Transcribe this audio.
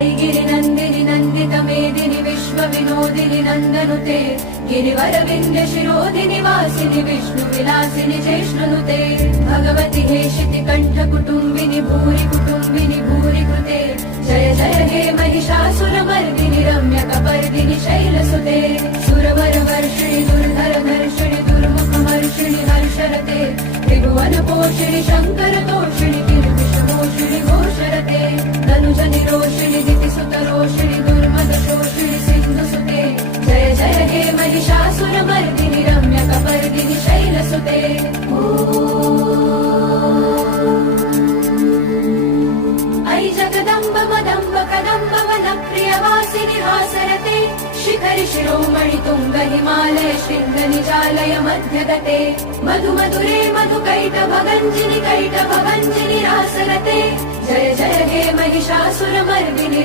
गिरिनन्दिनि नन्दितमेदिनि विश्वविनोदिनि नन्दनुते गिरिवरविन्द्य शिरोधिनि वासिनि विष्णुविलासिनि चेष्णुनुते भगवति हेशिति कण्ठकुटुम्बिनि भूरि कुटुम्बिनि भूरि कृते जय जय हे महिषासुरमर्दिनि रम्यकपर्दिनि शैलसुते सुरवरवर्षिणि दुर्धरधर्षिणि दुर्मुखमर्षिणि हर्षरते त्रिभुवनपोषिणि शङ्करतोषिणि किल्बिषमोषिणि घोषरते धनुजनिरोषिणि दितिसुतरोषिणि दुर्मदशोषिणि सिन्धुसुते जय जय हे महिषासुरमर्दिनि रम्यकपर्दिनि शैलसुते ऐ जगदम्ब मदम्ब कदम्ब वनप्रियवासिनि हासरते शिखरि शिरोमणि तुङ्ग हिमालय शृङ्ग निजालय मध्यगते मधु मधुरे मधुकैटभगञ्जिनि कैटभभञ्जिनि रासरते जय जय हे महिषासुरमर्दिनि